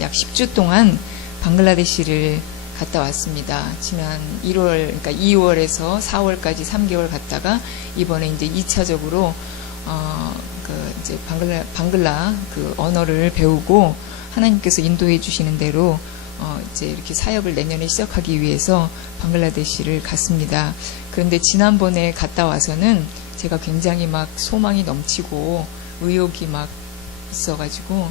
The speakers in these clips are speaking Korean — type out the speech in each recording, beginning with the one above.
약 10주 동안 방글라데시를 갔다 왔습니다. 지난 1월, 그러니까 2월에서 4월까지 3개월 갔다가 이번에 이제 2차적으로 이제 방글라 그 언어를 배우고 하나님께서 인도해 주시는 대로 이제 이렇게 사역을 내년에 시작하기 위해서 방글라데시를 갔습니다. 그런데 지난번에 갔다 와서는 제가 굉장히 막 소망이 넘치고 의욕이 막 있어가지고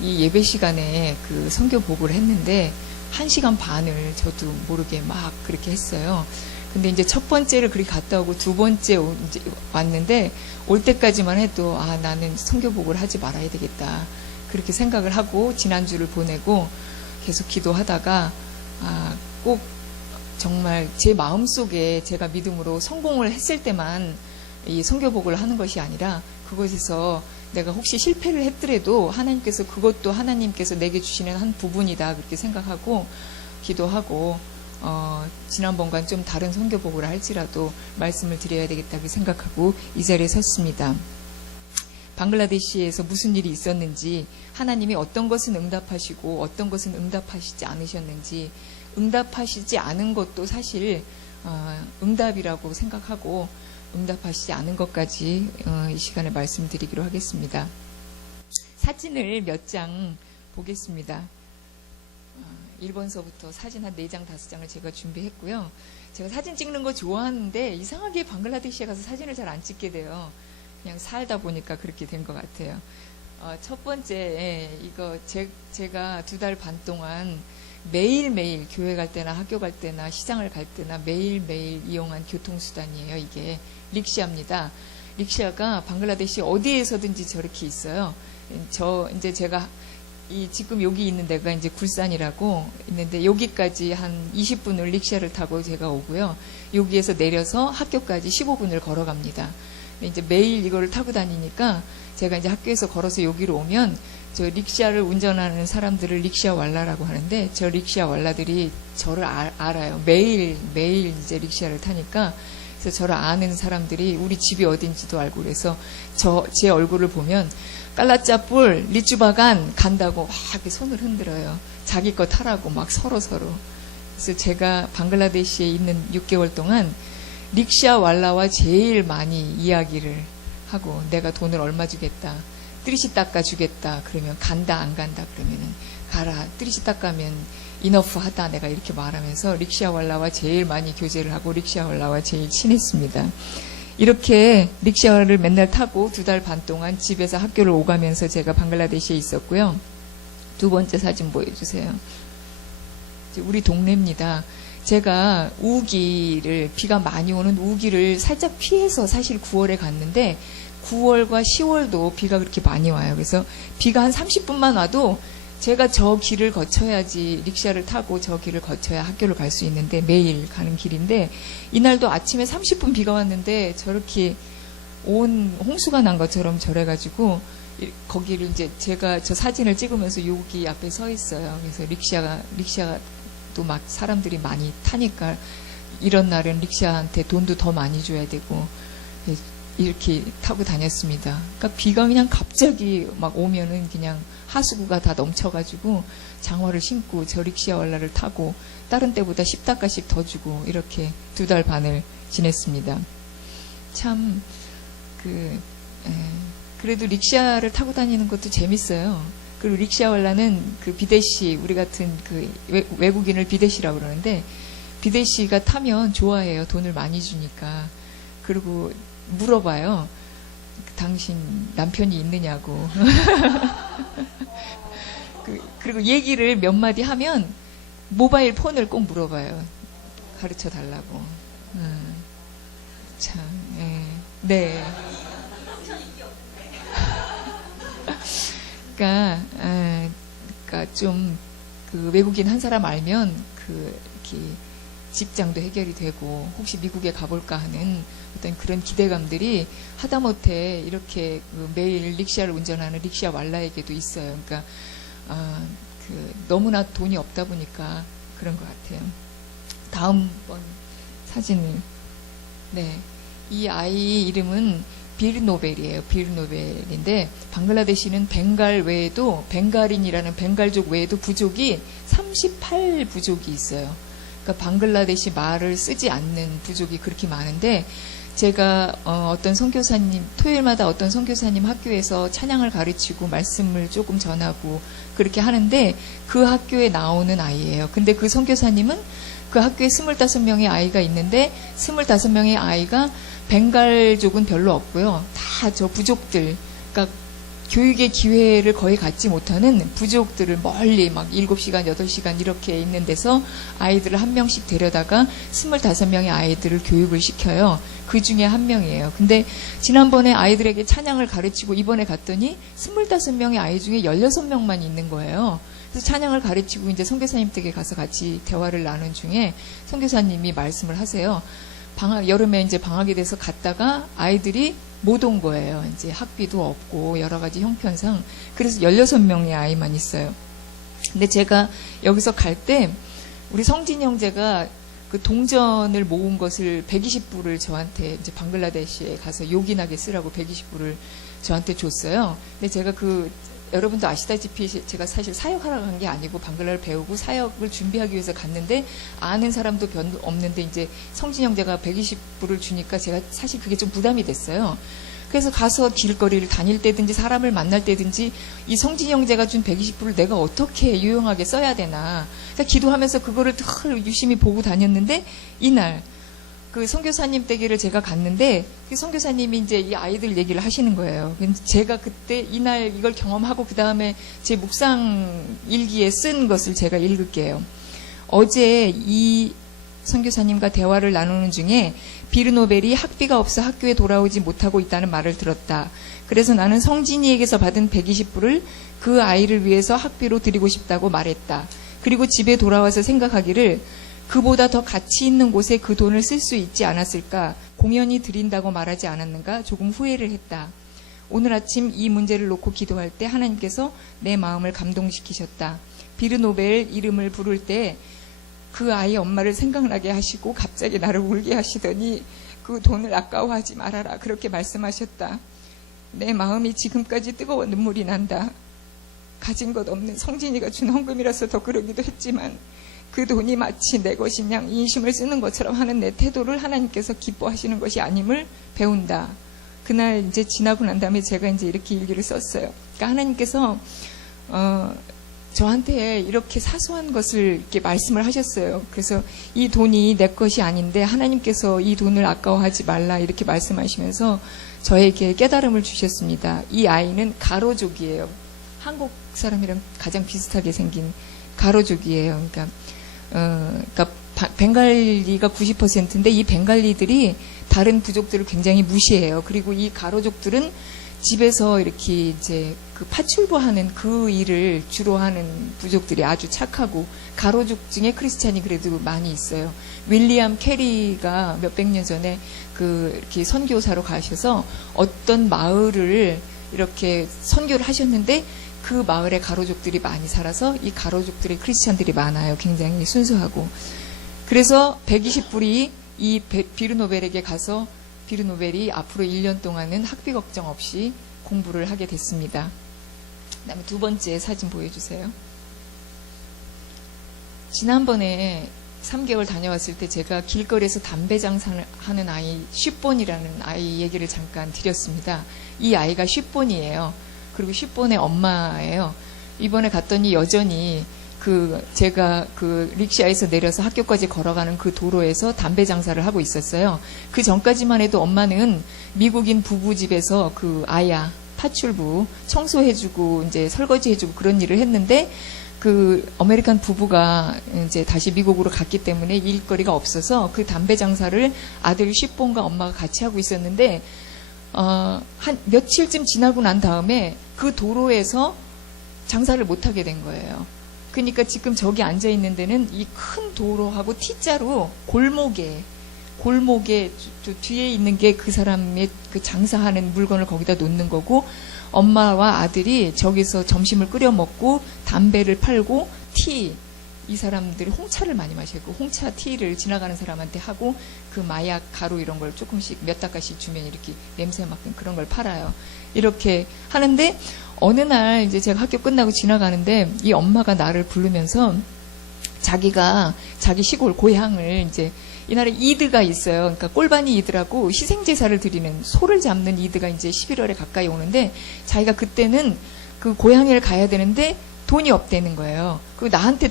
이 예배 시간에 그 선교 보고를 했는데 1시간 반을 저도 모르게 막 그렇게 했어요. 근데 이제 첫 번째를 그렇게 갔다 오고 두 번째 이제 왔는데 올 때까지만 해도 나는 선교 보고를 하지 말아야 되겠다. 그렇게 생각을 하고 지난주를 보내고 계속 기도하다가 꼭 정말 제 마음속에 제가 믿음으로 성공을 했을 때만 이 선교 보고를 하는 것이 아니라 그곳에서 내가 혹시 실패를 했더라도 하나님께서 그것도 하나님께서 내게 주시는 한 부분이다 그렇게 생각하고 기도하고 지난번과는 좀 다른 선교 보고를 할지라도 말씀을 드려야 되겠다고 생각하고 이 자리에 섰습니다. 방글라데시에서 무슨 일이 있었는지 하나님이 어떤 것은 응답하시고 어떤 것은 응답하시지 않으셨는지 응답하시지 않은 것도 사실 응답이라고 생각하고 응답하시지 않은 것까지 이 시간에 말씀드리기로 하겠습니다. 사진을 몇 장 보겠습니다. 1번서부터 사진 한 4장, 5장을 제가 준비했고요. 제가 사진 찍는 거 좋아하는데 이상하게 방글라데시에 가서 사진을 잘 안 찍게 돼요. 그냥 살다 보니까 그렇게 된 것 같아요. 첫 번째, 이거 제가 2달 반 동안 매일매일 교회 갈 때나 학교 갈 때나 시장을 갈 때나 매일매일 이용한 교통수단이에요. 이게 릭샤입니다. 릭샤가 방글라데시 어디에서든지 저렇게 있어요. 이제 제가 지금 여기 있는 데가 이제 굴산이라고 있는데 여기까지 한 20분을 릭샤를 타고 제가 오고요. 여기에서 내려서 학교까지 15분을 걸어갑니다. 이제 매일 이거를 타고 다니니까 제가 이제 학교에서 걸어서 여기로 오면 저 릭샤를 운전하는 사람들을 릭샤 왈라라고 하는데 저 릭샤 왈라들이 저를 알아요. 매일 이제 릭샤를 타니까 그래서 저를 아는 사람들이 우리 집이 어딘지도 알고 그래서 제 얼굴을 보면 깔라짜뿔 리쭈바간 간다고 막 이렇게 손을 흔들어요. 자기 거 타라고 막 서로. 그래서 제가 방글라데시에 있는 6개월 동안 릭샤 왈라와 제일 많이 이야기를 하고 내가 돈을 얼마 주겠다. 뜨리시 닦아 주겠다. 그러면 간다 안 간다 그러면은 가라. 뜨리시 닦아면 이너프 하다 내가 이렇게 말하면서 릭샤 왈라와 제일 많이 교제를 하고 릭샤 왈라와 제일 친했습니다. 이렇게 릭샤를 맨날 타고 2달 반 동안 집에서 학교를 오가면서 제가 방글라데시에 있었고요. 두 번째 사진 보여주세요. 우리 동네입니다. 제가 비가 많이 오는 우기를 살짝 피해서 사실 9월에 갔는데 9월과 10월도 비가 그렇게 많이 와요. 그래서 비가 한 30분만 와도 제가 저 길을 거쳐야지 릭샤를 타고 저 길을 거쳐야 학교를 갈 수 있는데 매일 가는 길인데 이날도 아침에 30분 비가 왔는데 저렇게 온 홍수가 난 것처럼 저래가지고 거기를 이제 제가 저 사진을 찍으면서 여기 앞에 서 있어요. 그래서 릭샤가 또 막 사람들이 많이 타니까 이런 날은 릭샤한테 돈도 더 많이 줘야 되고 이렇게 타고 다녔습니다. 그러니까 비가 그냥 갑자기 막 오면은 그냥 하수구가 다 넘쳐가지고 장화를 신고 저 릭샤 왈라를 타고 다른 때보다 10달러씩 더 주고 이렇게 2달 반을 지냈습니다. 참 그래도 릭샤를 타고 다니는 것도 재밌어요. 그리고 릭샤 왈라는 그 비데시 우리 같은 그 외국인을 비데시라고 그러는데 비데시가 타면 좋아해요. 돈을 많이 주니까. 그리고 물어봐요. 당신 남편이 있느냐고. 그리고 얘기를 몇 마디 하면 모바일 폰을 꼭 물어봐요. 가르쳐 달라고. 참, 네. 그러니까 좀 그 외국인 한 사람 알면 이렇게 직장도 해결이 되고 혹시 미국에 가볼까 하는 어떤 그런 기대감들이 하다못해 이렇게 매일 릭샤를 운전하는 릭샤 왈라에게도 있어요. 그러니까 너무나 돈이 없다 보니까 그런 것 같아요. 다음번 사진을 이 아이 이름은 비르노벨이에요. 비르노벨인데 방글라데시는 벵갈 외에도 벵갈인이라는 벵갈족 외에도 부족이 38부족이 있어요. 그러니까 방글라데시 말을 쓰지 않는 부족이 그렇게 많은데 제가 어떤 선교사님 토요일마다 어떤 선교사님 학교에서 찬양을 가르치고 말씀을 조금 전하고 그렇게 하는데 그 학교에 나오는 아이예요. 근데 그 선교사님은 그 학교에 25명의 아이가 있는데 25명의 아이가 벵갈족은 별로 없고요. 다 저 부족들, 그러니까 교육의 기회를 거의 갖지 못하는 부족들을 멀리 막 7시간, 8시간 이렇게 있는 데서 아이들을 한 명씩 데려다가 25명의 아이들을 교육을 시켜요. 그 중에 한 명이에요. 근데 지난번에 아이들에게 찬양을 가르치고 이번에 갔더니 25명의 아이 중에 16명만 있는 거예요. 그래서 찬양을 가르치고 이제 선교사님 댁에 가서 같이 대화를 나눈 중에 선교사님이 말씀을 하세요. 여름에 이제 방학이 돼서 갔다가 아이들이 못 온 거예요. 이제 학비도 없고 여러 가지 형편상. 그래서 16명의 아이만 있어요. 근데 제가 여기서 갈 때 우리 성진 형제가 그 동전을 모은 것을 120불을 저한테 이제 방글라데시에 가서 요긴하게 쓰라고 120불을 저한테 줬어요. 근데 제가 여러분도 아시다시피 제가 사실 사역하러 간 게 아니고 방글라를 배우고 사역을 준비하기 위해서 갔는데 아는 사람도 별로 없는데 이제 성진 형제가 120불을 주니까 제가 사실 그게 좀 부담이 됐어요. 그래서 가서 길거리를 다닐 때든지 사람을 만날 때든지 이 성진 형제가 준 120불을 내가 어떻게 유용하게 써야 되나. 그러니까 기도하면서 그거를 늘 유심히 보고 다녔는데 이날 그 선교사님 댁에를 제가 갔는데 그 선교사님이 이제 이 아이들 얘기를 하시는 거예요. 제가 그때 이날 이걸 경험하고 그 다음에 제 묵상 일기에 쓴 것을 제가 읽을게요. 어제 이 선교사님과 대화를 나누는 중에 비르노벨이 학비가 없어 학교에 돌아오지 못하고 있다는 말을 들었다. 그래서 나는 성진이에게서 받은 120불을 그 아이를 위해서 학비로 드리고 싶다고 말했다. 그리고 집에 돌아와서 생각하기를 그보다 더 가치 있는 곳에 그 돈을 쓸 수 있지 않았을까? 공연히 드린다고 말하지 않았는가? 조금 후회를 했다. 오늘 아침 이 문제를 놓고 기도할 때 하나님께서 내 마음을 감동시키셨다. 비르노벨 이름을 부를 때 그 아이 엄마를 생각나게 하시고 갑자기 나를 울게 하시더니 그 돈을 아까워하지 말아라. 그렇게 말씀하셨다. 내 마음이 지금까지 뜨거워 눈물이 난다. 가진 것 없는 성진이가 준 헌금이라서 더 그러기도 했지만 그 돈이 마치 내 것인 양 인심을 쓰는 것처럼 하는 내 태도를 하나님께서 기뻐하시는 것이 아님을 배운다. 그날 이제 지나고 난 다음에 제가 이제 이렇게 일기를 썼어요. 그러니까 하나님께서 저한테 이렇게 사소한 것을 이렇게 말씀을 하셨어요. 그래서 이 돈이 내 것이 아닌데 하나님께서 이 돈을 아까워하지 말라 이렇게 말씀하시면서 저에게 깨달음을 주셨습니다. 이 아이는 가로족이에요. 한국 사람이랑 가장 비슷하게 생긴 가로족이에요. 그러니까 벵갈리가 90%인데 이 벵갈리들이 다른 부족들을 굉장히 무시해요. 그리고 이 가로족들은 집에서 이렇게 이제 그 파출부하는 그 일을 주로 하는 부족들이 아주 착하고 가로족 중에 크리스찬이 그래도 많이 있어요. 윌리엄 캐리가 몇백 년 전에 이렇게 선교사로 가셔서 어떤 마을을 이렇게 선교를 하셨는데 그 마을에 가로족들이 많이 살아서 이 가로족들의 크리스찬들이 많아요. 굉장히 순수하고. 그래서 120불이 이 비르노벨에게 가서 비르노벨이 앞으로 1년 동안은 학비 걱정 없이 공부를 하게 됐습니다. 그다음에 두 번째 사진 보여주세요. 지난번에 3개월 다녀왔을 때 제가 길거리에서 담배 장사를 하는 아이 쉿본이라는 아이 얘기를 잠깐 드렸습니다. 이 아이가 쉿본이에요. 그리고 쉿본의 엄마예요. 이번에 갔더니 여전히 제가 릭샤에서 내려서 학교까지 걸어가는 그 도로에서 담배 장사를 하고 있었어요. 그 전까지만 해도 엄마는 미국인 부부 집에서 그 아야, 파출부, 청소해주고, 이제 설거지해주고 그런 일을 했는데, 아메리칸 부부가 이제 다시 미국으로 갔기 때문에 일거리가 없어서 그 담배 장사를 아들 쉿본과 엄마가 같이 하고 있었는데, 한 며칠쯤 지나고 난 다음에 그 도로에서 장사를 못하게 된 거예요. 그러니까 지금 저기 앉아 있는 데는 이 큰 도로하고 T자로 골목에 저 뒤에 있는 게 그 사람의 그 장사하는 물건을 거기다 놓는 거고 엄마와 아들이 저기서 점심을 끓여 먹고 담배를 팔고 티 이 사람들이 홍차를 많이 마시고 홍차 티를 지나가는 사람한테 하고 그 마약 가루 이런 걸 조금씩 몇 다가씩 주면 이렇게 냄새 맡는 그런 걸 팔아요. 이렇게 하는데 어느 날 이제 제가 학교 끝나고 지나가는데 이 엄마가 나를 부르면서 자기가 자기 시골 고향을 이제 이날에 이드가 있어요. 그러니까 꼴바니 이드라고 희생제사를 드리는 소를 잡는 이드가 이제 11월에 가까이 오는데 자기가 그때는 그 고향을 가야 되는데 돈이 없다는 거예요. 그 나한테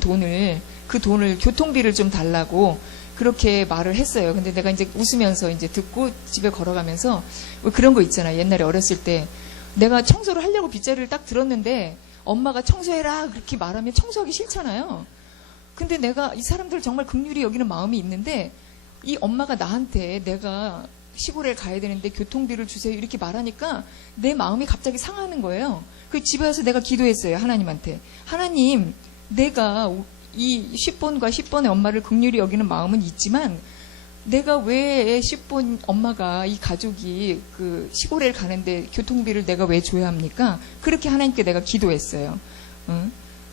그 돈을 교통비를 좀 달라고 그렇게 말을 했어요. 근데 내가 이제 웃으면서 이제 듣고 집에 걸어가면서 뭐 그런 거 있잖아요. 옛날에 어렸을 때 내가 청소를 하려고 빗자루를 딱 들었는데 엄마가 청소해라 그렇게 말하면 청소하기 싫잖아요. 근데 내가 이 사람들을 정말 긍휼히 여기는 마음이 있는데 이 엄마가 나한테 내가 시골에 가야 되는데 교통비를 주세요 이렇게 말하니까 내 마음이 갑자기 상하는 거예요. 그 집에 와서 내가 기도했어요. 하나님한테. 하나님, 내가 이 10번과 10번의 엄마를 긍휼히 여기는 마음은 있지만 내가 왜 10번 엄마가 이 가족이 그 시골에 가는데 교통비를 내가 왜 줘야 합니까? 그렇게 하나님께 내가 기도했어요.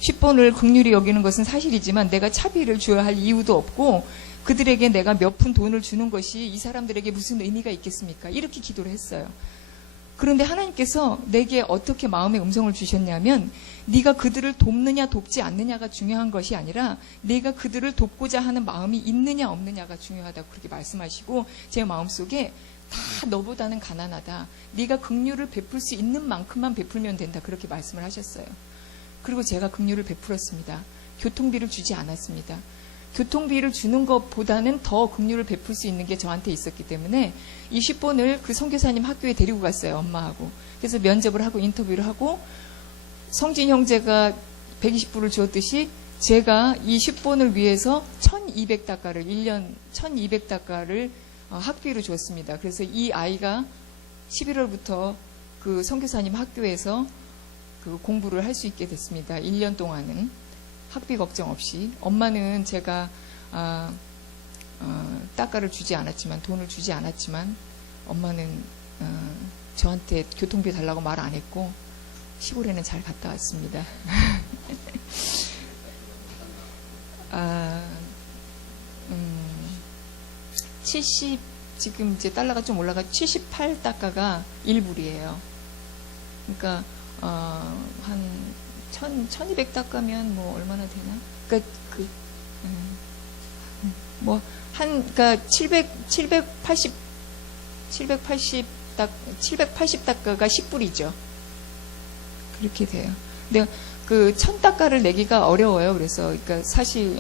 10번을 긍휼히 여기는 것은 사실이지만 내가 차비를 줘야 할 이유도 없고 그들에게 내가 몇 푼 돈을 주는 것이 이 사람들에게 무슨 의미가 있겠습니까? 이렇게 기도를 했어요. 그런데 하나님께서 내게 어떻게 마음의 음성을 주셨냐면 네가 그들을 돕느냐 돕지 않느냐가 중요한 것이 아니라 네가 그들을 돕고자 하는 마음이 있느냐 없느냐가 중요하다고 그렇게 말씀하시고 제 마음속에 다 너보다는 가난하다. 네가 긍휼을 베풀 수 있는 만큼만 베풀면 된다. 그렇게 말씀을 하셨어요. 그리고 제가 긍휼을 베풀었습니다. 교통비를 주지 않았습니다. 교통비를 주는 것보다는 더 긍휼을 베풀 수 있는 게 저한테 있었기 때문에 이 10번을 그 선교사님 학교에 데리고 갔어요. 엄마하고. 그래서 면접을 하고 인터뷰를 하고 성진 형제가 120불을 주었듯이 제가 이 10번을 위해서 1200다가를 1년 1200다가를 학비로 줬습니다. 그래서 이 아이가 11월부터 그 선교사님 학교에서 그 공부를 할 수 있게 됐습니다. 1년 동안은 학비 걱정 없이. 엄마는 제가 따가를 주지 않았지만 돈을 주지 않았지만 엄마는 저한테 교통비 달라고 말 안 했고 시골에는 잘 갔다 왔습니다. 70 지금 이제 달러가 좀 올라가 78다가가 1불이에요. 그러니까 한 1200다가면 뭐 얼마나 되나? 그러니까 그러니까 780다가가 10불이죠. 그렇게 돼요. 근데 그 1000다가를 내기가 어려워요. 그래서 그러니까 사실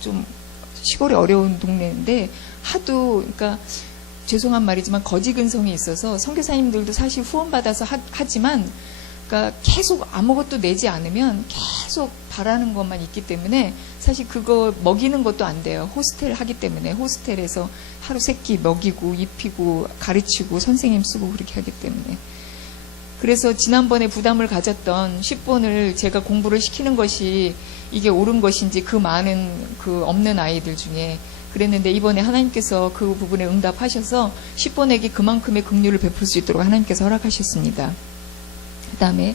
좀 시골이 어려운 동네인데 하도 그러니까 죄송한 말이지만 거지 근성이 있어서 선교사님들도 사실 후원받아서 하지만 그러니까 계속 아무것도 내지 않으면 계속 바라는 것만 있기 때문에 사실 그거 먹이는 것도 안 돼요. 호스텔 하기 때문에 호스텔에서 하루 세끼 먹이고 입히고 가르치고 선생님 쓰고 그렇게 하기 때문에 그래서 지난번에 부담을 가졌던 10번을 제가 공부를 시키는 것이 이게 옳은 것인지 그 많은 그 없는 아이들 중에 그랬는데 이번에 하나님께서 그 부분에 응답하셔서 10번에게 그만큼의 긍휼을 베풀 수 있도록 하나님께서 허락하셨습니다. 그 다음에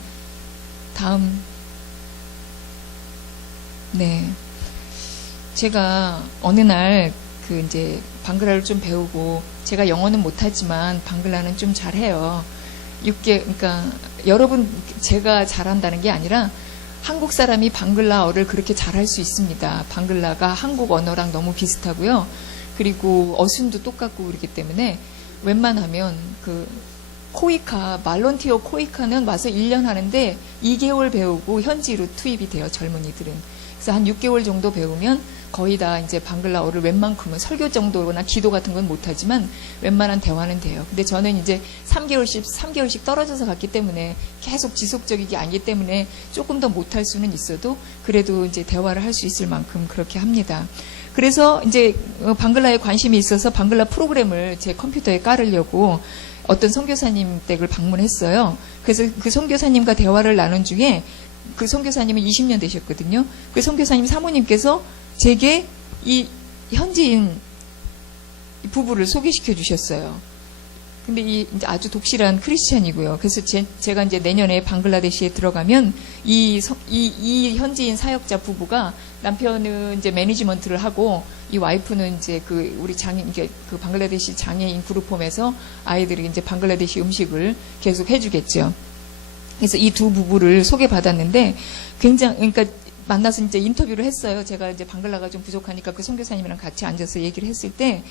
제가 어느 날 그 이제 방글라를 좀 배우고 제가 영어는 못하지만 방글라는 좀 잘해요. 그러니까 여러분 제가 잘한다는 게 아니라 한국 사람이 방글라어를 그렇게 잘할 수 있습니다. 방글라가 한국 언어랑 너무 비슷하고요. 그리고 어순도 똑같고 그렇기 때문에 웬만하면 그 코이카, 말론티어 코이카는 와서 1년 하는데 2개월 배우고 현지로 투입이 돼요, 젊은이들은. 그래서 한 6개월 정도 배우면 거의 다 이제 방글라어를 웬만큼은 설교 정도나 기도 같은 건 못하지만 웬만한 대화는 돼요. 근데 저는 이제 3개월씩 떨어져서 갔기 때문에 계속 지속적이게 아니기 때문에 조금 더 못할 수는 있어도 그래도 이제 대화를 할 수 있을 만큼 그렇게 합니다. 그래서 이제 방글라에 관심이 있어서 방글라 프로그램을 제 컴퓨터에 깔으려고 어떤 선교사님 댁을 방문했어요. 그래서 그 선교사님과 대화를 나눈 중에 그 선교사님은 20년 되셨거든요. 그 선교사님 사모님께서 제게 이 현지인 부부를 소개시켜 주셨어요. 근데 이제 아주 독실한 크리스찬이고요. 그래서 제가 이제 내년에 방글라데시에 들어가면 이 현지인 사역자 부부가 남편은 이제 매니지먼트를 하고 이 와이프는 이제 우리 이게 방글라데시 장애인 그룹홈에서 아이들이 이제 방글라데시 음식을 계속 해주겠죠. 그래서 이 두 부부를 소개받았는데 그러니까 만나서 이제 인터뷰를 했어요. 제가 이제 방글라가 좀 부족하니까 그 선교사님이랑 같이 앉아서 얘기를 했을 때,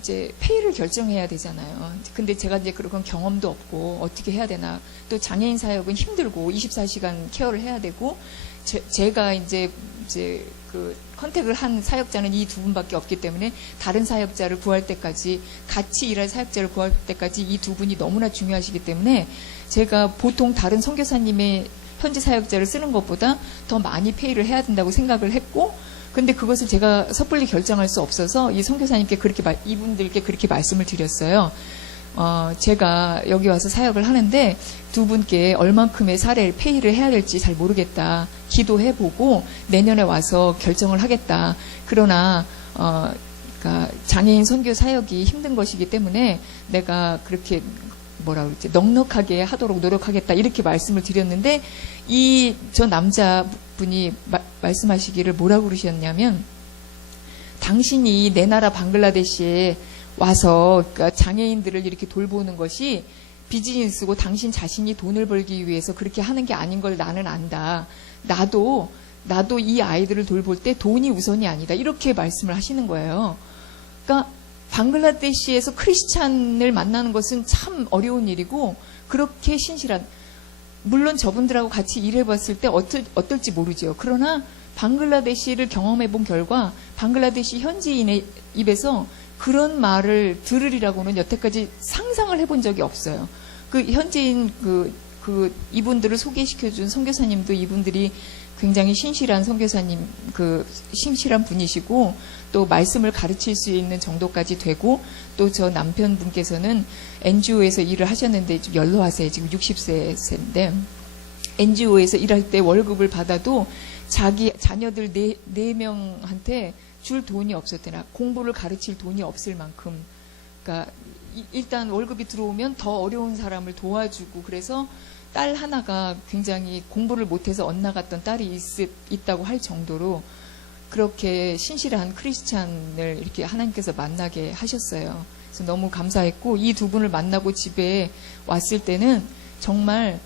이제 페이를 결정해야 되잖아요. 근데 제가 이제 그런 경험도 없고 어떻게 해야 되나. 또 장애인 사역은 힘들고 24시간 케어를 해야 되고, 제가 이제 컨택을 한 사역자는 이 두 분밖에 없기 때문에 다른 사역자를 구할 때까지, 같이 일할 사역자를 구할 때까지 이 두 분이 너무나 중요하시기 때문에 제가 보통 다른 선교사님의 현지 사역자를 쓰는 것보다 더 많이 페이를 해야 된다고 생각을 했고, 근데 그것을 제가 섣불리 결정할 수 없어서 이 선교사님께 이분들께 그렇게 말씀을 드렸어요. 제가 여기 와서 사역을 하는데 두 분께 얼만큼의 페이를 해야 될지 잘 모르겠다. 기도해보고 내년에 와서 결정을 하겠다. 그러나 그러니까 장애인 선교 사역이 힘든 것이기 때문에 내가 그렇게 넉넉하게 하도록 노력하겠다. 이렇게 말씀을 드렸는데 저 남자분이 말씀하시기를 뭐라고 그러셨냐면, 당신이 내 나라 방글라데시에 와서 그러니까 장애인들을 이렇게 돌보는 것이 비즈니스고 당신 자신이 돈을 벌기 위해서 그렇게 하는 게 아닌 걸 나는 안다. 나도 이 아이들을 돌볼 때 돈이 우선이 아니다. 이렇게 말씀을 하시는 거예요. 그러니까 방글라데시에서 크리스찬을 만나는 것은 참 어려운 일이고, 그렇게 신실한, 물론 저분들하고 같이 일해봤을 때 어떨지 모르죠. 그러나 방글라데시를 경험해본 결과 방글라데시 현지인의 입에서 그런 말을 들으리라고는 여태까지 상상을 해본 적이 없어요. 그 현지인 이분들을 소개시켜준 선교사님도 이분들이 굉장히 신실한 선교사님, 신실한 분이시고, 또 말씀을 가르칠 수 있는 정도까지 되고, 또 저 남편분께서는 NGO에서 일을 하셨는데, 지금 연로하세요. 지금 60세인데, NGO에서 일할 때 월급을 받아도 자기 자녀들 네 명한테 줄 돈이 없었대나, 공부를 가르칠 돈이 없을 만큼. 그러니까 일단 월급이 들어오면 더 어려운 사람을 도와주고, 그래서 딸 하나가 굉장히 공부를 못해서 엇나갔던 딸이 있다고 할 정도로 그렇게 신실한 크리스찬을 이렇게 하나님께서 만나게 하셨어요. 그래서 너무 감사했고, 이 두 분을 만나고 집에 왔을 때는 정말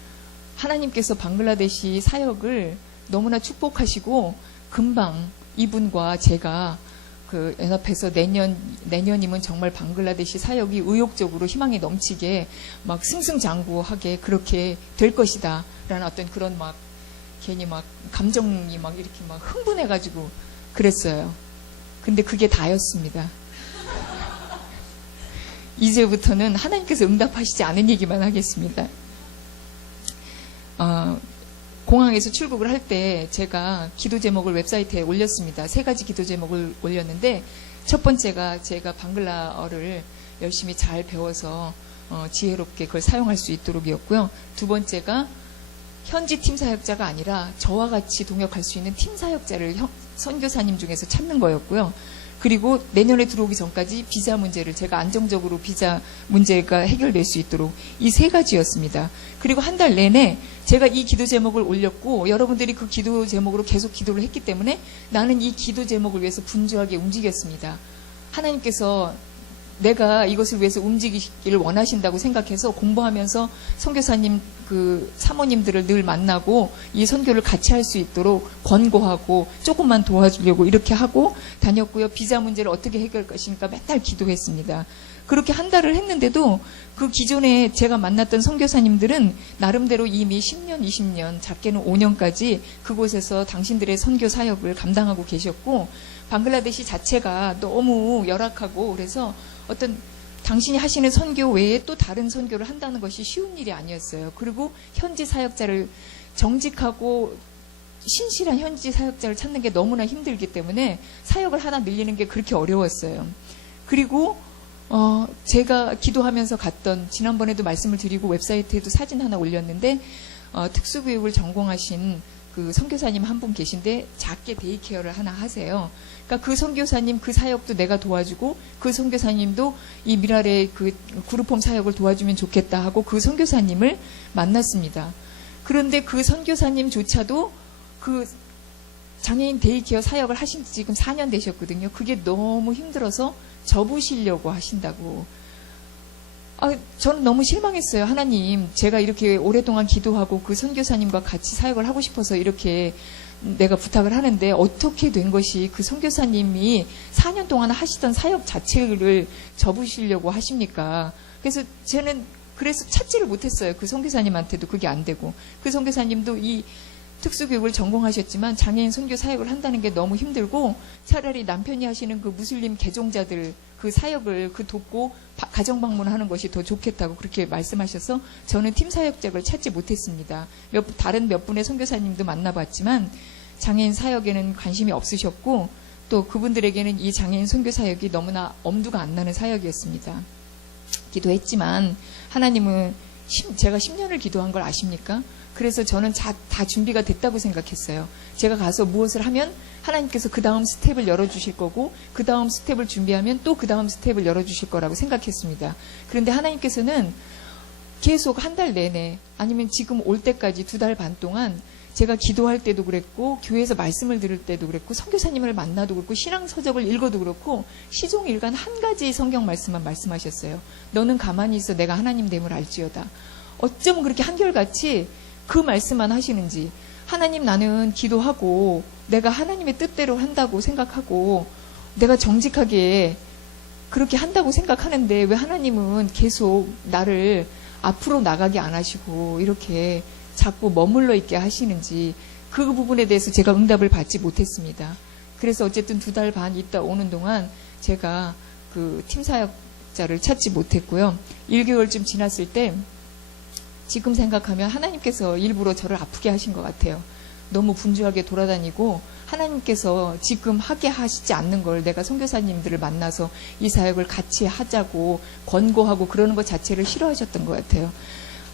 하나님께서 방글라데시 사역을 너무나 축복하시고, 금방 이분과 제가 연합해서 내년이면 정말 방글라데시 사역이 의욕적으로 희망이 넘치게 막 승승장구하게 그렇게 될 것이다. 라는 어떤 그런 괜히 감정이 이렇게 흥분해가지고 그랬어요. 근데 그게 다였습니다. 이제부터는 하나님께서 응답하시지 않은 얘기만 하겠습니다. 공항에서 출국을 할 때 제가 기도 제목을 웹사이트에 올렸습니다. 3가지 기도 제목을 올렸는데, 첫 번째가 제가 방글라어를 열심히 잘 배워서 지혜롭게 그걸 사용할 수 있도록이었고요. 두 번째가 현지 팀 사역자가 아니라 저와 같이 동역할 수 있는 팀 사역자를 선교사님 중에서 찾는 거였고요. 그리고 내년에 들어오기 전까지 비자 문제를 제가 안정적으로 비자 문제가 해결될 수 있도록, 이 3가지였습니다. 그리고 한 달 내내 제가 이 기도 제목을 올렸고, 여러분들이 그 기도 제목으로 계속 기도를 했기 때문에 나는 이 기도 제목을 위해서 분주하게 움직였습니다. 하나님께서 내가 이것을 위해서 움직이기를 원하신다고 생각해서 공부하면서 선교사님 사모님들을 늘 만나고 이 선교를 같이 할 수 있도록 권고하고 조금만 도와주려고 이렇게 하고 다녔고요. 비자 문제를 어떻게 해결할 것인가 맨날 기도했습니다. 그렇게 한 달을 했는데도 그 기존에 제가 만났던 선교사님들은 나름대로 이미 10년, 20년, 작게는 5년까지 그곳에서 당신들의 선교 사역을 감당하고 계셨고, 방글라데시 자체가 너무 열악하고, 그래서 어떤 당신이 하시는 선교 외에 또 다른 선교를 한다는 것이 쉬운 일이 아니었어요. 그리고 현지 사역자를, 정직하고 신실한 현지 사역자를 찾는 게 너무나 힘들기 때문에 사역을 하나 늘리는 게 그렇게 어려웠어요. 그리고 제가 기도하면서 갔던, 지난번에도 말씀을 드리고 웹사이트에도 사진 하나 올렸는데, 특수교육을 전공하신 그 선교사님 한 분 계신데 작게 데이케어를 하나 하세요. 그러니까 그 선교사님 그 사역도 내가 도와주고 그 선교사님도 이 미랄의 그 그룹홈 사역을 도와주면 좋겠다 하고 그 선교사님을 만났습니다. 그런데 그 선교사님조차도 그 장애인 데이케어 사역을 하신 지 지금 4년 되셨거든요. 그게 너무 힘들어서 접으시려고 하신다고. 저는 너무 실망했어요. 하나님, 제가 이렇게 오랫동안 기도하고 그 선교사님과 같이 사역을 하고 싶어서 이렇게 내가 부탁을 하는데 어떻게 된 것이 그 선교사님이 4년 동안 하시던 사역 자체를 접으시려고 하십니까? 그래서 저는 그래서 찾지를 못했어요. 그 선교사님한테도 그게 안 되고. 그 선교사님도 이 특수교육을 전공하셨지만 장애인 선교 사역을 한다는 게 너무 힘들고 차라리 남편이 하시는 그 무슬림 개종자들 그 사역을 그 돕고 가정 방문하는 것이 더 좋겠다고 그렇게 말씀하셔서 저는 팀 사역자를 찾지 못했습니다. 다른 몇 분의 선교사님도 만나봤지만 장애인 사역에는 관심이 없으셨고 또 그분들에게는 이 장애인 선교 사역이 너무나 엄두가 안 나는 사역이었습니다. 기도했지만 하나님은 제가 10년을 기도한 걸 아십니까? 그래서 저는 다 준비가 됐다고 생각했어요. 제가 가서 무엇을 하면 하나님께서 그 다음 스텝을 열어주실 거고 그 다음 스텝을 준비하면 또 그 다음 스텝을 열어주실 거라고 생각했습니다. 그런데 하나님께서는 계속 한 달 내내 아니면 지금 올 때까지 2달 반 동안 제가 기도할 때도 그랬고 교회에서 말씀을 들을 때도 그랬고 선교사님을 만나도 그렇고 신앙서적을 읽어도 그렇고 시종일관 한 가지 성경 말씀만 말씀하셨어요. 너는 가만히 있어 내가 하나님 됨을 알지어다. 어쩜 그렇게 한결같이 그 말씀만 하시는지 하나님 나는 기도하고 내가 하나님의 뜻대로 한다고 생각하고 내가 정직하게 그렇게 한다고 생각하는데 왜 하나님은 계속 나를 앞으로 나가게 안 하시고 이렇게 자꾸 머물러 있게 하시는지 그 부분에 대해서 제가 응답을 받지 못했습니다. 그래서 어쨌든 2달 반 있다 오는 동안 제가 그 팀 사역자를 찾지 못했고요. 1개월쯤 지났을 때 지금 생각하면 하나님께서 일부러 저를 아프게 하신 것 같아요. 너무 분주하게 돌아다니고 하나님께서 지금 하게 하시지 않는 걸 내가 선교사님들을 만나서 이 사역을 같이 하자고 권고하고 그러는 것 자체를 싫어하셨던 것 같아요.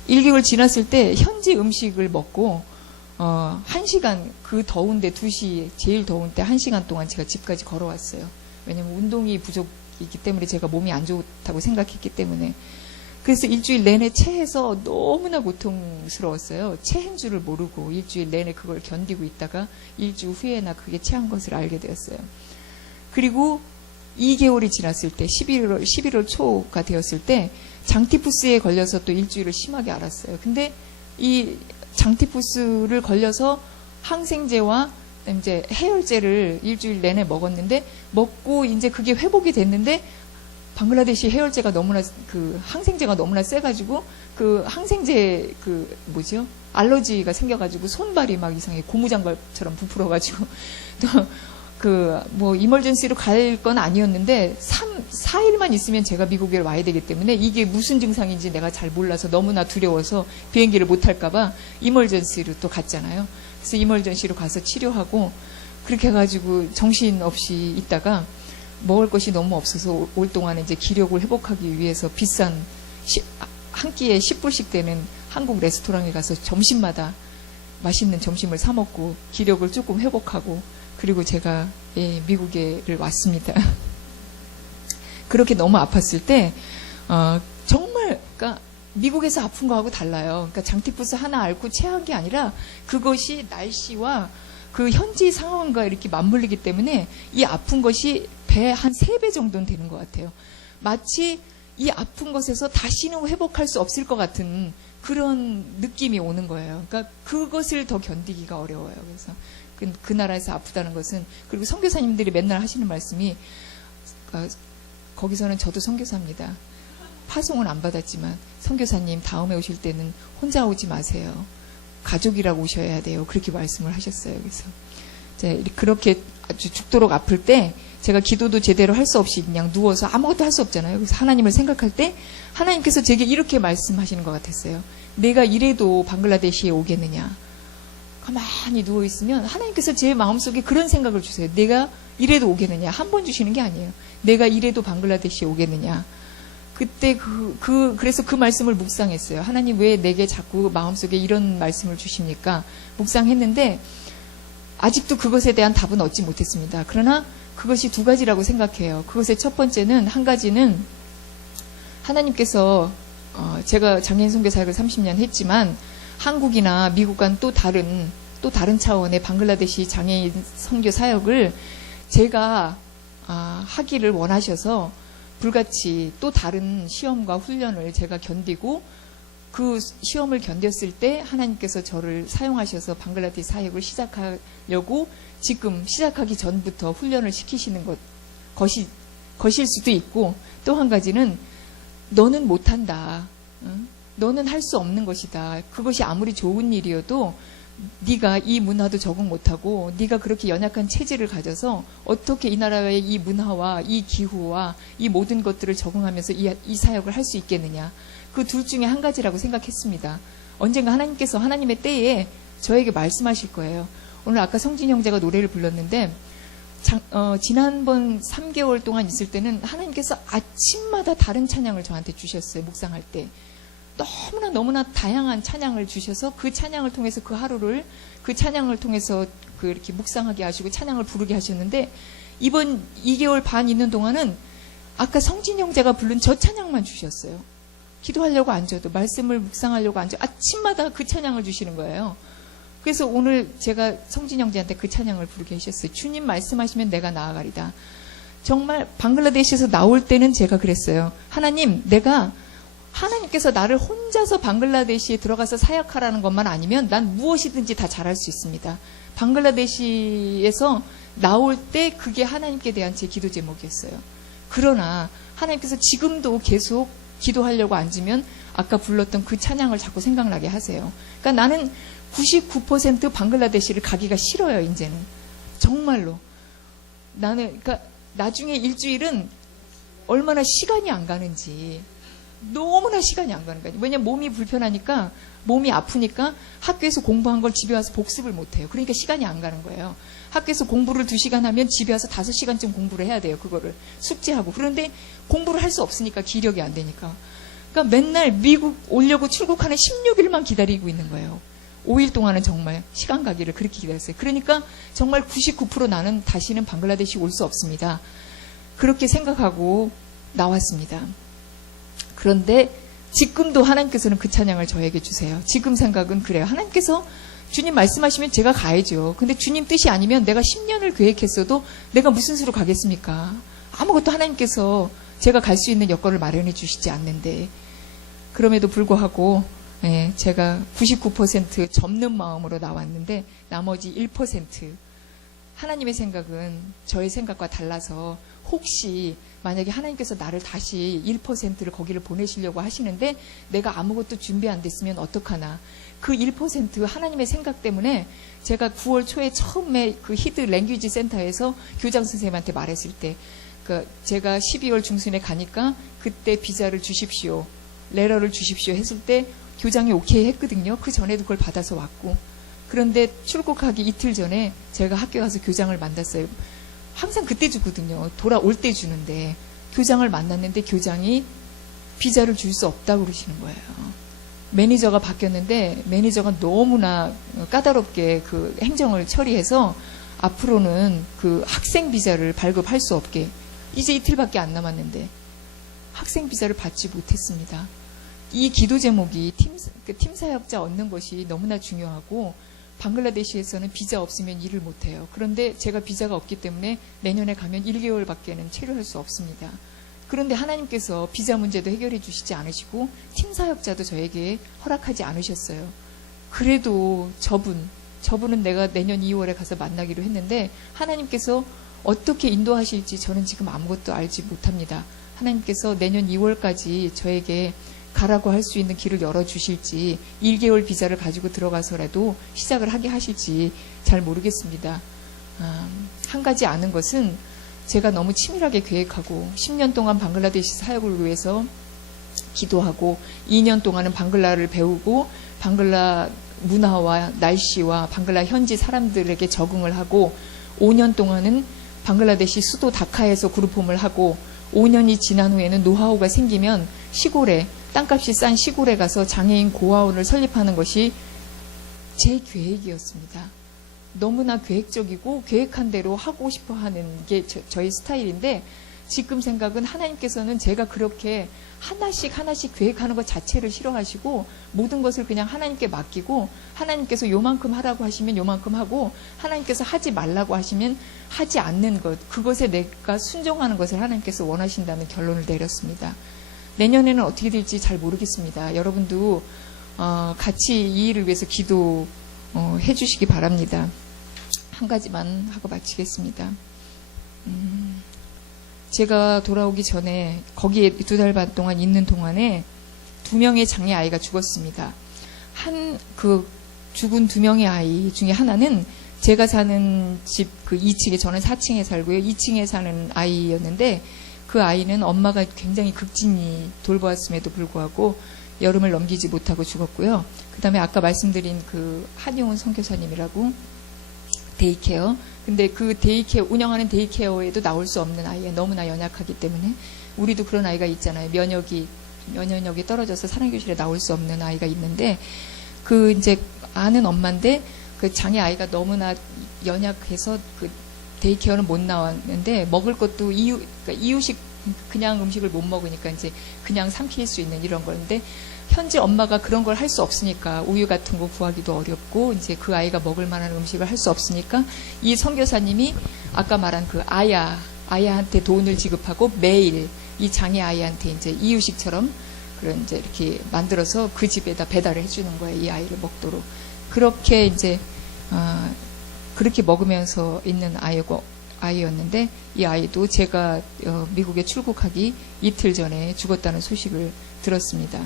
1개월 지났을 때 현지 음식을 먹고 1시간 그 더운데 2시 제일 더운 때 1시간 동안 제가 집까지 걸어왔어요. 왜냐면 운동이 부족이기 때문에 제가 몸이 안 좋다고 생각했기 때문에. 그래서 일주일 내내 체해서 너무나 고통스러웠어요. 체한 줄을 모르고 일주일 내내 그걸 견디고 있다가 일주 후에나 그게 체한 것을 알게 되었어요. 그리고 2개월이 지났을 때 11월 초가 되었을 때 장티푸스에 걸려서 또 일주일을 심하게 앓았어요. 근데 이 장티푸스를 걸려서 항생제와 이제 해열제를 일주일 내내 먹었는데 먹고 이제 그게 회복이 됐는데 방글라데시 해열제가 너무나 그 항생제가 너무나 세가지고 그 항생제 그 뭐죠 알러지가 생겨가지고 손발이 막 이상하게 고무장갑처럼 부풀어가지고 또 그 뭐 이멀전시로 갈 건 아니었는데 4일만 있으면 제가 미국에 와야 되기 때문에 이게 무슨 증상인지 내가 잘 몰라서 너무나 두려워서 비행기를 못 탈까봐 이멀전시로 또 갔잖아요. 그래서 이멀전시로 가서 치료하고 그렇게 해가지고 정신없이 있다가 먹을 것이 너무 없어서 올 동안에 이제 기력을 회복하기 위해서 비싼 한 끼에 10불씩 되는 한국 레스토랑에 가서 점심마다 맛있는 점심을 사 먹고 기력을 조금 회복하고 그리고 제가 미국에를 왔습니다. 그렇게 너무 아팠을 때 정말 그러니까 미국에서 아픈 거하고 달라요. 그러니까 장티푸스 하나 앓고 체한 게 아니라 그것이 날씨와 그 현지 상황과 이렇게 맞물리기 때문에 이 아픈 것이 배 한 3배 정도는 되는 것 같아요. 마치 이 아픈 것에서 다시는 회복할 수 없을 것 같은 그런 느낌이 오는 거예요. 그러니까 그것을 더 견디기가 어려워요. 그래서 그 나라에서 아프다는 것은 그리고 선교사님들이 맨날 하시는 말씀이 거기서는 저도 선교사입니다. 파송은 안 받았지만 선교사님 다음에 오실 때는 혼자 오지 마세요. 가족이라고 오셔야 돼요. 그렇게 말씀을 하셨어요. 그래서 그렇게 아주 죽도록 아플 때 제가 기도도 제대로 할 수 없이 그냥 누워서 아무것도 할 수 없잖아요. 그래서 하나님을 생각할 때 하나님께서 제게 이렇게 말씀하시는 것 같았어요. 내가 이래도 방글라데시에 오겠느냐. 가만히 누워있으면 하나님께서 제 마음속에 그런 생각을 주세요. 내가 이래도 오겠느냐. 한 번 주시는 게 아니에요. 내가 이래도 방글라데시에 오겠느냐. 그때 그래서 그 말씀을 묵상했어요. 하나님 왜 내게 자꾸 마음속에 이런 말씀을 주십니까? 묵상했는데 아직도 그것에 대한 답은 얻지 못했습니다. 그러나 그것이 두 가지라고 생각해요. 그것의 첫 번째는, 한 가지는 하나님께서 제가 장애인 선교 사역을 30년 했지만 한국이나 미국과는 또 다른 차원의 방글라데시 장애인 선교 사역을 제가 하기를 원하셔서 불같이 또 다른 시험과 훈련을 제가 견디고 그 시험을 견뎠을 때 하나님께서 저를 사용하셔서 방글라데시 사역을 시작하려고 지금 시작하기 전부터 훈련을 시키시는 것일 수도 있고, 또 한 가지는 너는 못한다. 응? 너는 할 수 없는 것이다. 그것이 아무리 좋은 일이어도 네가 이 문화도 적응 못하고 네가 그렇게 연약한 체질을 가져서 어떻게 이 나라의 이 문화와 이 기후와 이 모든 것들을 적응하면서 이 사역을 할 수 있겠느냐. 그 둘 중에 한 가지라고 생각했습니다. 언젠가 하나님께서 하나님의 때에 저에게 말씀하실 거예요. 오늘 아까 성진 형제가 노래를 불렀는데 지난번 3개월 동안 있을 때는 하나님께서 아침마다 다른 찬양을 저한테 주셨어요. 묵상할 때. 너무나 다양한 찬양을 주셔서 그 찬양을 통해서 그 하루를 그 찬양을 통해서 이렇게 묵상하게 하시고 찬양을 부르게 하셨는데, 이번 2개월 반 있는 동안은 아까 성진 형제가 부른 저 찬양만 주셨어요. 기도하려고 앉아도, 말씀을 묵상하려고 앉아 아침마다 그 찬양을 주시는 거예요. 그래서 오늘 제가 성진 형제한테 그 찬양을 부르게 하셨어요. 주님 말씀하시면 내가 나아가리다. 정말 방글라데시에서 나올 때는 제가 그랬어요. 하나님, 하나님께서 나를 혼자서 방글라데시에 들어가서 사역하라는 것만 아니면 난 무엇이든지 다 잘할 수 있습니다. 방글라데시에서 나올 때 그게 하나님께 대한 제 기도 제목이었어요. 그러나 하나님께서 지금도 계속 기도하려고 앉으면 아까 불렀던 그 찬양을 자꾸 생각나게 하세요. 그러니까 나는 99% 방글라데시를 가기가 싫어요, 이제는. 정말로. 그러니까 나중에 일주일은 얼마나 시간이 안 가는지, 너무나 시간이 안 가는 거예요. 왜냐면 몸이 불편하니까, 몸이 아프니까 학교에서 공부한 걸 집에 와서 복습을 못 해요. 그러니까 시간이 안 가는 거예요. 학교에서 공부를 2시간 하면 집에 와서 5시간쯤 공부를 해야 돼요. 그거를 숙제하고. 그런데 공부를 할 수 없으니까, 기력이 안 되니까. 그러니까 맨날 미국 오려고 출국하는 16일만 기다리고 있는 거예요. 5일 동안은 정말 시간 가기를 그렇게 기다렸어요. 그러니까 정말 99% 나는 다시는 방글라데시 올 수 없습니다. 그렇게 생각하고 나왔습니다. 그런데 지금도 하나님께서는 그 찬양을 저에게 주세요. 지금 생각은 그래요. 하나님께서 주님 말씀하시면 제가 가야죠. 근데 주님 뜻이 아니면 내가 10년을 계획했어도 내가 무슨 수로 가겠습니까? 아무것도 하나님께서 제가 갈 수 있는 여건을 마련해 주시지 않는데, 그럼에도 불구하고 제가 99% 접는 마음으로 나왔는데 나머지 1% 하나님의 생각은 저의 생각과 달라서, 혹시 만약에 하나님께서 나를 다시 1%를 거기를 보내시려고 하시는데 내가 아무것도 준비 안 됐으면 어떡하나. 그 1% 하나님의 생각 때문에 제가 9월 초에 처음에 그 히드 랭귀지 센터에서 교장 선생님한테 말했을 때, 제가 12월 중순에 가니까 그때 비자를 주십시오, 레터를 주십시오 했을 때 교장이 오케이 했거든요. 그 전에도 그걸 받아서 왔고. 그런데 출국하기 이틀 전에 제가 학교 가서 교장을 만났어요. 항상 그때 주거든요. 돌아올 때 주는데 교장을 만났는데 교장이 비자를 줄 수 없다고 그러시는 거예요. 매니저가 바뀌었는데 매니저가 너무나 까다롭게 그 행정을 처리해서 앞으로는 그 학생 비자를 발급할 수 없게, 이제 이틀밖에 안 남았는데 학생 비자를 받지 못했습니다. 이 기도 제목이 팀 사역자 얻는 것이 너무나 중요하고, 방글라데시에서는 비자 없으면 일을 못해요. 그런데 제가 비자가 없기 때문에 내년에 가면 1개월밖에는 체류할 수 없습니다. 그런데 하나님께서 비자 문제도 해결해 주시지 않으시고 팀 사역자도 저에게 허락하지 않으셨어요. 그래도 저분은 내가 내년 2월에 가서 만나기로 했는데 하나님께서 어떻게 인도하실지 저는 지금 아무것도 알지 못합니다. 하나님께서 내년 2월까지 저에게 가라고 할 수 있는 길을 열어주실지, 1개월 비자를 가지고 들어가서라도 시작을 하게 하실지 잘 모르겠습니다. 한 가지 아는 것은 제가 너무 치밀하게 계획하고 10년 동안 방글라데시 사역을 위해서 기도하고 2년 동안은 방글라를 배우고 방글라 문화와 날씨와 방글라 현지 사람들에게 적응을 하고 5년 동안은 방글라데시 수도 다카에서 그룹홈을 하고 5년이 지난 후에는 노하우가 생기면 시골에, 땅값이 싼 시골에 가서 장애인 고아원을 설립하는 것이 제 계획이었습니다. 너무나 계획적이고 계획한 대로 하고 싶어 하는 게 저희 스타일인데, 지금 생각은 하나님께서는 제가 그렇게 하나씩 계획하는 것 자체를 싫어하시고, 모든 것을 그냥 하나님께 맡기고, 하나님께서 요만큼 하라고 하시면 요만큼 하고, 하나님께서 하지 말라고 하시면 하지 않는 것, 그것에 내가 순종하는 것을 하나님께서 원하신다는 결론을 내렸습니다. 내년에는 어떻게 될지 잘 모르겠습니다. 여러분도 같이 이 일을 위해서 기도해 주시기 바랍니다. 한 가지만 하고 마치겠습니다. 제가 돌아오기 전에 거기에 2달 반 동안 있는 동안에 2명의 장애 아이가 죽었습니다. 죽은 2명의 아이 중에 하나는 제가 사는 집 2층에, 저는 4층에 살고요. 2층에 사는 아이였는데, 그 아이는 엄마가 굉장히 극진히 돌보았음에도 불구하고 여름을 넘기지 못하고 죽었고요. 그 다음에 아까 말씀드린 그 한용훈 선교사님이라고 데이케어. 근데 그 운영하는 데이케어에도 나올 수 없는 아이에 너무나 연약하기 때문에, 우리도 그런 아이가 있잖아요. 면역력이 떨어져서 사랑교실에 나올 수 없는 아이가 있는데, 이제 아는 엄마인데, 그 장애 아이가 너무나 연약해서 그 데이케어는 못 나왔는데, 먹을 것도 그러니까 이유식, 그냥 음식을 못 먹으니까 이제 그냥 삼킬 수 있는 이런 건데, 현재 엄마가 그런 걸 할 수 없으니까 우유 같은 거 구하기도 어렵고, 이제 그 아이가 먹을 만한 음식을 할 수 없으니까 이 선교사님이 아까 말한 그 아야한테 돈을 지급하고 매일 이 장애 아이한테 이제 이유식처럼 그런 이제 이렇게 만들어서 그 집에다 배달을 해주는 거예요. 이 아이를 먹도록. 그렇게 이제 그렇게 먹으면서 있는 아이였는데, 이 아이도 제가 미국에 출국하기 이틀 전에 죽었다는 소식을 들었습니다.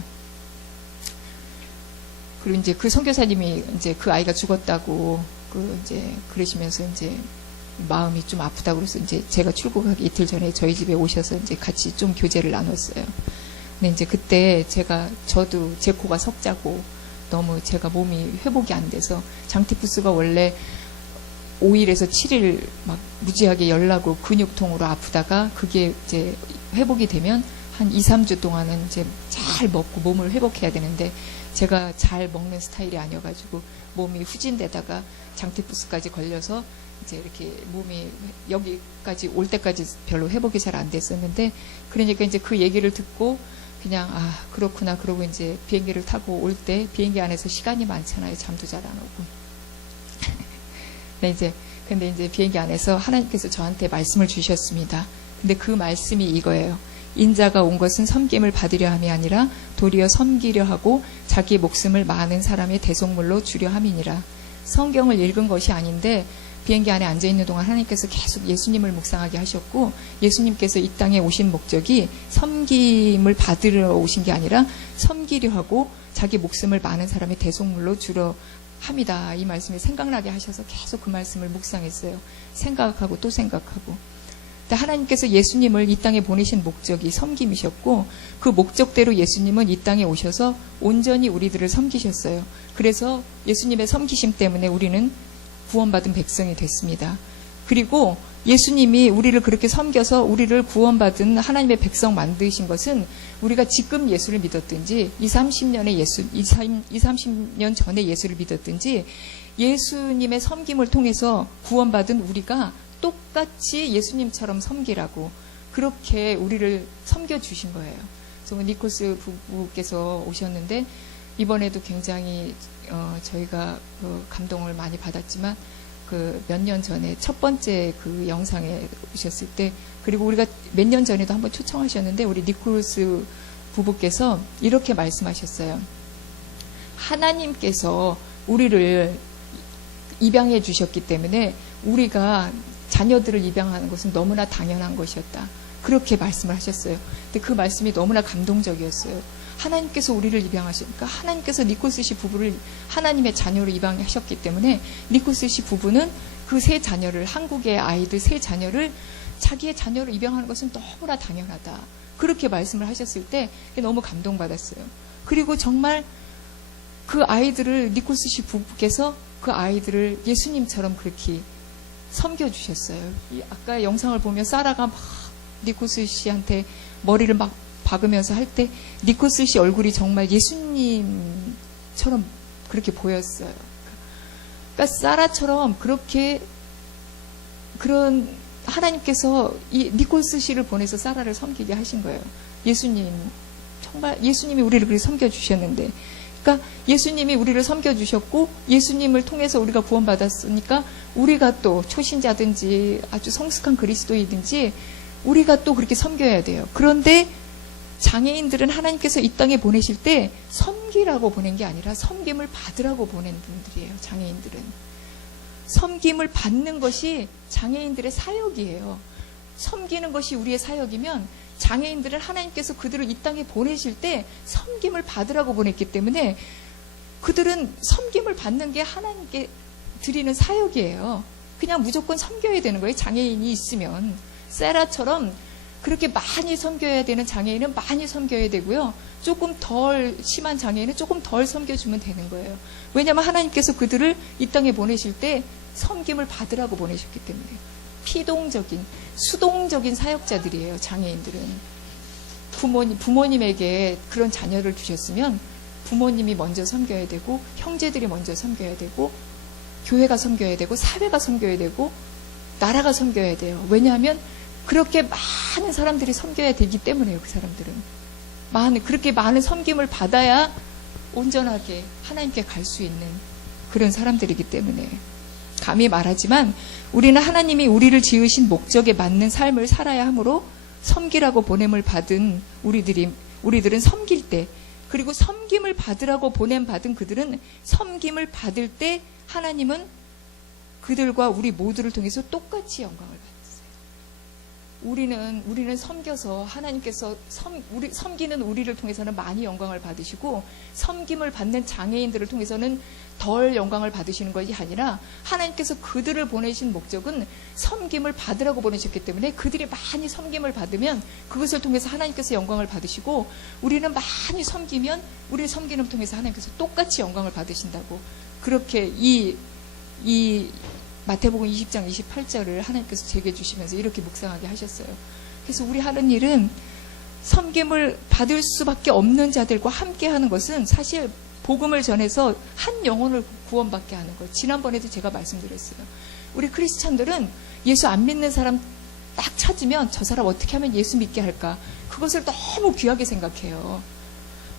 그리고 이제 그 선교사님이 이제 그 아이가 죽었다고 이제 그러시면서 이제 마음이 좀 아프다고 그래서 이제 제가 출국하기 이틀 전에 저희 집에 오셔서 이제 같이 좀 교제를 나눴어요. 근데 이제 그때 저도 제 코가 석자고 너무 제가 몸이 회복이 안 돼서, 장티푸스가 원래 5일에서 7일 막 무지하게 열나고 근육통으로 아프다가 그게 이제 회복이 되면 한 2, 3주 동안은 이제 잘 먹고 몸을 회복해야 되는데, 제가 잘 먹는 스타일이 아니어가지고 몸이 후진되다가 장티푸스까지 걸려서 이제 이렇게 몸이 여기까지 올 때까지 별로 회복이 잘 안 됐었는데, 그러니까 이제 그 얘기를 듣고 그냥 그렇구나 그러고 이제 비행기를 타고 올 때 비행기 안에서 시간이 많잖아요. 잠도 잘 안 오고. 근데 이제 비행기 안에서 하나님께서 저한테 말씀을 주셨습니다. 근데 그 말씀이 이거예요. 인자가 온 것은 섬김을 받으려 함이 아니라 도리어 섬기려 하고 자기 목숨을 많은 사람의 대속물로 주려 함이니라. 성경을 읽은 것이 아닌데, 비행기 안에 앉아있는 동안 하나님께서 계속 예수님을 묵상하게 하셨고, 예수님께서 이 땅에 오신 목적이 섬김을 받으러 오신 게 아니라 섬기려 하고 자기 목숨을 많은 사람의 대속물로 주려 합니다. 이 말씀이 생각나게 하셔서 계속 그 말씀을 묵상했어요. 생각하고 또 생각하고. 하나님께서 예수님을 이 땅에 보내신 목적이 섬김이셨고, 그 목적대로 예수님은 이 땅에 오셔서 온전히 우리들을 섬기셨어요. 그래서 예수님의 섬기심 때문에 우리는 구원받은 백성이 됐습니다. 그리고 예수님이 우리를 그렇게 섬겨서 우리를 구원받은 하나님의 백성 만드신 것은, 우리가 지금 예수를 믿었든지 30년 전에 예수를 믿었든지 예수님의 섬김을 통해서 구원받은 우리가 똑같이 예수님처럼 섬기라고 그렇게 우리를 섬겨주신 거예요. 그래서 니콜스 부부께서 오셨는데, 이번에도 굉장히 저희가 감동을 많이 받았지만, 몇 년 전에 첫 번째 그 영상에 오셨을 때, 그리고 우리가 몇 년 전에도 한번 초청하셨는데, 우리 니콜스 부부께서 이렇게 말씀하셨어요. 하나님께서 우리를 입양해 주셨기 때문에 우리가 자녀들을 입양하는 것은 너무나 당연한 것이었다. 그렇게 말씀을 하셨어요. 근데 그 말씀이 너무나 감동적이었어요. 하나님께서 우리를 입양하시니까, 하나님께서 니콜스 씨 부부를 하나님의 자녀로 입양하셨기 때문에 니콜스 씨 부부는 그 세 자녀를, 한국의 아이들 세 자녀를 자기의 자녀로 입양하는 것은 너무나 당연하다. 그렇게 말씀을 하셨을 때 너무 감동받았어요. 그리고 정말 그 아이들을, 니콜스 씨 부부께서 그 아이들을 예수님처럼 그렇게 섬겨주셨어요. 아까 영상을 보면 사라가 막 니코스 씨한테 머리를 막 박으면서 할 때 니코스 씨 얼굴이 정말 예수님처럼 그렇게 보였어요. 그러니까 사라처럼 그렇게 그런 하나님께서 이 니코스 씨를 보내서 사라를 섬기게 하신 거예요. 예수님, 정말 예수님이 우리를 그렇게 섬겨주셨는데, 그러니까 예수님이 우리를 섬겨주셨고 예수님을 통해서 우리가 구원받았으니까 우리가 또 초신자든지 아주 성숙한 그리스도이든지 우리가 또 그렇게 섬겨야 돼요. 그런데 장애인들은 하나님께서 이 땅에 보내실 때 섬기라고 보낸 게 아니라 섬김을 받으라고 보낸 분들이에요. 장애인들은 섬김을 받는 것이 장애인들의 사역이에요. 섬기는 것이 우리의 사역이면 장애인들은 하나님께서 그들을 이 땅에 보내실 때 섬김을 받으라고 보냈기 때문에 그들은 섬김을 받는 게 하나님께 드리는 사역이에요. 그냥 무조건 섬겨야 되는 거예요. 장애인이 있으면. 세라처럼 그렇게 많이 섬겨야 되는 장애인은 많이 섬겨야 되고요. 조금 덜 심한 장애인은 조금 덜 섬겨주면 되는 거예요. 왜냐하면 하나님께서 그들을 이 땅에 보내실 때 섬김을 받으라고 보내셨기 때문에. 피동적인, 수동적인 사역자들이에요. 장애인들은. 부모님에게 그런 자녀를 주셨으면 부모님이 먼저 섬겨야 되고 형제들이 먼저 섬겨야 되고 교회가 섬겨야 되고 사회가 섬겨야 되고 나라가 섬겨야 돼요. 왜냐하면 그렇게 많은 사람들이 섬겨야 되기 때문에요. 그 사람들은. 그렇게 많은 섬김을 받아야 온전하게 하나님께 갈 수 있는 그런 사람들이기 때문에. 감히 말하지만 우리는 하나님이 우리를 지으신 목적에 맞는 삶을 살아야 하므로 섬기라고 보냄을 받은 우리들은 섬길 때, 그리고 섬김을 받으라고 보냄받은 그들은 섬김을 받을 때 하나님은 그들과 우리 모두를 통해서 똑같이 영광을 받으세요. 우리는 섬겨서 하나님께서 섬기는 우리를 통해서는 많이 영광을 받으시고 섬김을 받는 장애인들을 통해서는 덜 영광을 받으시는 것이 아니라 하나님께서 그들을 보내신 목적은 섬김을 받으라고 보내셨기 때문에 그들이 많이 섬김을 받으면 그것을 통해서 하나님께서 영광을 받으시고 우리는 많이 섬기면 우리를 섬기는 통해서 하나님께서 똑같이 영광을 받으신다고 그렇게 이 마태복음 20장 28절을 하나님께서 제게 주시면서 이렇게 묵상하게 하셨어요. 그래서 우리 하는 일은 섬김을 받을 수밖에 없는 자들과 함께 하는 것은 사실 복음을 전해서 한 영혼을 구원받게 하는 거예요. 지난번에도 제가 말씀드렸어요. 우리 크리스찬들은 예수 안 믿는 사람 딱 찾으면 저 사람 어떻게 하면 예수 믿게 할까? 그것을 너무 귀하게 생각해요.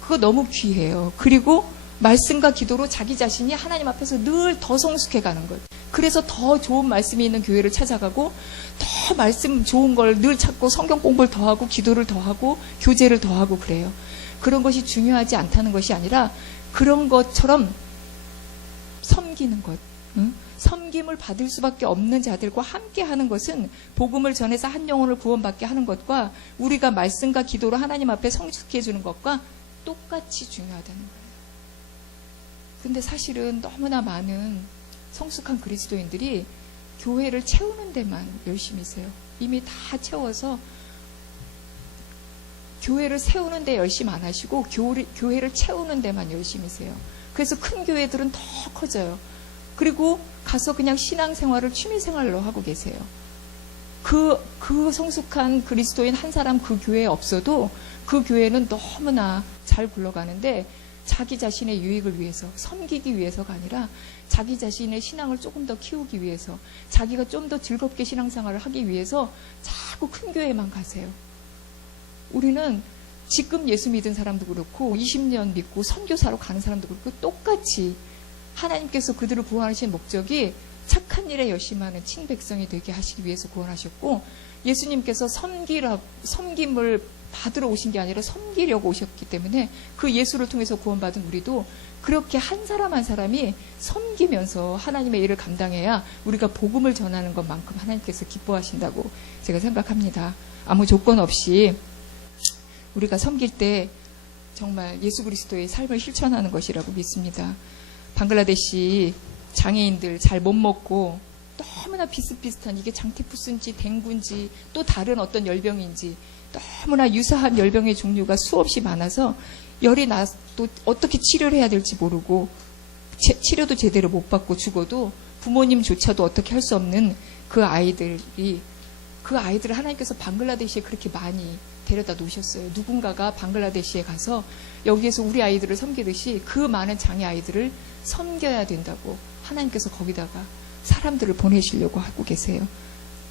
그거 너무 귀해요. 그리고 말씀과 기도로 자기 자신이 하나님 앞에서 늘 더 성숙해 가는 거예요. 그래서 더 좋은 말씀이 있는 교회를 찾아가고 더 말씀 좋은 걸 늘 찾고 성경 공부를 더 하고 기도를 더 하고 교제를 더 하고 그래요. 그런 것이 중요하지 않다는 것이 아니라 그런 것처럼 섬기는 것, 섬김을 받을 수밖에 없는 자들과 함께 하는 것은 복음을 전해서 한 영혼을 구원받게 하는 것과 우리가 말씀과 기도로 하나님 앞에 성숙해 주는 것과 똑같이 중요하다는 거예요. 근데 사실은 너무나 많은 성숙한 그리스도인들이 교회를 채우는 데만 열심히세요. 이미 다 채워서 교회를 세우는 데 열심 안 하시고 교회를 채우는 데만 열심히세요. 그래서 큰 교회들은 더 커져요. 그리고 가서 그냥 신앙생활을 취미생활로 하고 계세요. 그 성숙한 그리스도인 한 사람 그 교회에 없어도 그 교회는 너무나 잘 굴러가는데 자기 자신의 유익을 위해서, 섬기기 위해서가 아니라 자기 자신의 신앙을 조금 더 키우기 위해서, 자기가 좀 더 즐겁게 신앙생활을 하기 위해서 자꾸 큰 교회만 가세요. 우리는 지금 예수 믿은 사람도 그렇고 20년 믿고 선교사로 가는 사람도 그렇고 똑같이 하나님께서 그들을 구원하신 목적이 착한 일에 열심히 하는 친백성이 되게 하시기 위해서 구원하셨고 예수님께서 섬김을 받으러 오신 게 아니라 섬기려고 오셨기 때문에 그 예수를 통해서 구원받은 우리도 그렇게 한 사람 한 사람이 섬기면서 하나님의 일을 감당해야 우리가 복음을 전하는 것만큼 하나님께서 기뻐하신다고 제가 생각합니다. 아무 조건 없이 우리가 섬길 때 정말 예수 그리스도의 삶을 실천하는 것이라고 믿습니다. 방글라데시 장애인들 잘 못 먹고 너무나 비슷비슷한 이게 장티푸스인지 댕구인지 또 다른 어떤 열병인지 너무나 유사한 열병의 종류가 수없이 많아서 열이 나도 어떻게 치료를 해야 될지 모르고 치료도 제대로 못 받고 죽어도 부모님조차도 어떻게 할 수 없는 그 아이들이 그 아이들을 하나님께서 방글라데시에 그렇게 많이 데려다 놓으셨어요. 누군가가 방글라데시에 가서 여기에서 우리 아이들을 섬기듯이 그 많은 장애 아이들을 섬겨야 된다고 하나님께서 거기다가 사람들을 보내시려고 하고 계세요.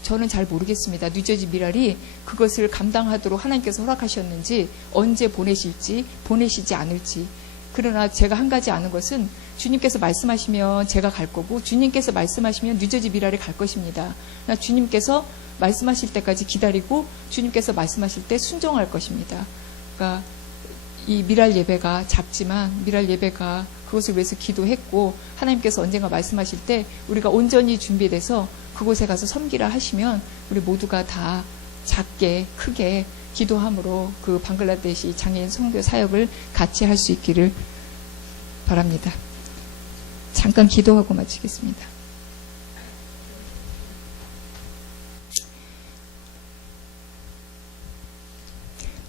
저는 잘 모르겠습니다. 뉴저지 미랄이 그것을 감당하도록 하나님께서 허락하셨는지, 언제 보내실지, 보내시지 않을지. 그러나 제가 한 가지 아는 것은 주님께서 말씀하시면 제가 갈 거고, 주님께서 말씀하시면 뉴저지 미랄에 갈 것입니다. 주님께서 말씀하실 때까지 기다리고 주님께서 말씀하실 때 순종할 것입니다. 그러니까 이 미랄 예배가 작지만 미랄 예배가 그것을 위해서 기도했고, 하나님께서 언젠가 말씀하실 때 우리가 온전히 준비돼서 그곳에 가서 섬기라 하시면 우리 모두가 다 작게 크게 기도함으로 그 방글라데시 장애인 선교 사역을 같이 할 수 있기를 바랍니다. 잠깐 기도하고 마치겠습니다.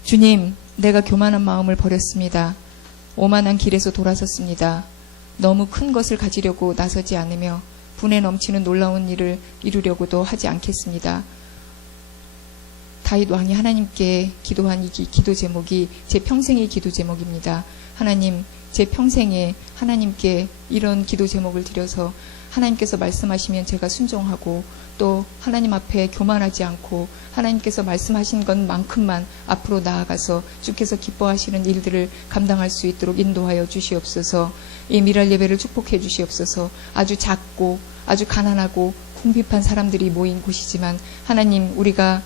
주님, 내가 교만한 마음을 버렸습니다. 오만한 길에서 돌아섰습니다. 너무 큰 것을 가지려고 나서지 않으며 분에 넘치는 놀라운 일을 이루려고도 하지 않겠습니다. 다윗 왕이 하나님께 기도한 이 기도 제목이 제 평생의 기도 제목입니다. 하나님, 제 평생에 하나님께 이런 기도 제목을 드려서 하나님께서 말씀하시면 제가 순종하고, 또 하나님 앞에 교만하지 않고 하나님께서 말씀하신 것만큼만 앞으로 나아가서 주께서 기뻐하시는 일들을 감당할 수 있도록 인도하여 주시옵소서. 이 미랄 예배를 축복해 주시옵소서. 아주 작고 아주 가난하고 궁핍한 사람들이 모인 곳이지만 하나님, 우리가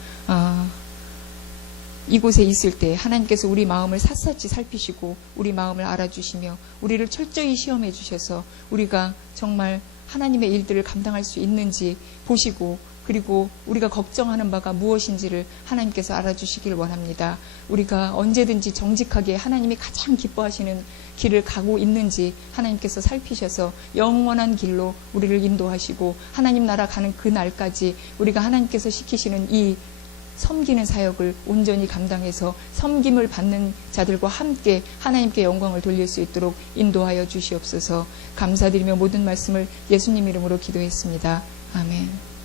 이곳에 있을 때 하나님께서 우리 마음을 샅샅이 살피시고 우리 마음을 알아주시며 우리를 철저히 시험해 주셔서 우리가 정말 하나님의 일들을 감당할 수 있는지 보시고, 그리고 우리가 걱정하는 바가 무엇인지를 하나님께서 알아주시길 원합니다. 우리가 언제든지 정직하게 하나님이 가장 기뻐하시는 길을 가고 있는지 하나님께서 살피셔서 영원한 길로 우리를 인도하시고, 하나님 나라 가는 그 날까지 우리가 하나님께서 시키시는 이 섬기는 사역을 온전히 감당해서 섬김을 받는 자들과 함께 하나님께 영광을 돌릴 수 있도록 인도하여 주시옵소서. 감사드리며 모든 말씀을 예수님 이름으로 기도했습니다. 아멘.